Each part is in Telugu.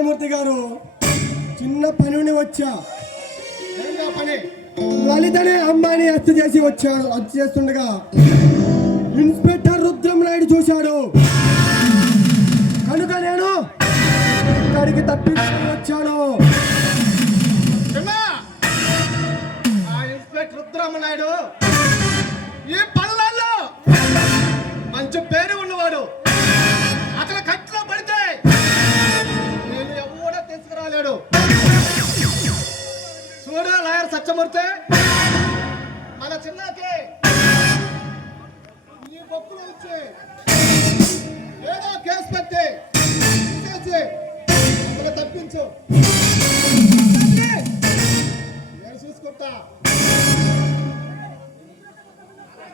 సత్యమూర్తి గారు, చిన్న పని వచ్చా. పని లలితనే అమ్మాయిని హత్య చేసి వచ్చాడు. హత్య చేస్తుండగా ఇన్స్పెక్టర్ రుద్రమనాయుడు చూశాడు కనుక నేను ఇక్కడికి తప్పించుకుని వచ్చాను. ఇన్స్పెక్టర్ రుద్రమనాయుడు ఈ పనులలో మంచి పేరు ఉన్నవాడు. అతను కట్లో పడితే నేను ఎవడో తీసుకురాలేడు. చూడు లాయర్ సత్యమూర్తి, మన చిన్నకి ఈ బొక్కులు వచ్చి ఏదో కేసు పెట్టి అతను తప్పించు, నేను చూసుకుంటా.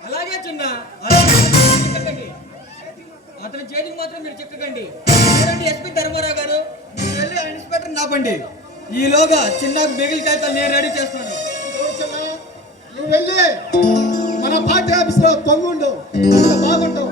అలాగే చిన్న అతని చేతికి మాత్రం మీరు చిక్కకండి. ఎస్పీ ధర్మారావు గారు, మీరు వెళ్ళి ఆ ఇన్స్పెక్టర్ నాపండి. ఈలోగా చిన్న మిగిలి కాగితాలు నేను రెడీ చేస్తాను. నువ్వు వెళ్ళి మన పార్టీ ఆఫీస్ లో తొంగుండు, బాగుంటావు.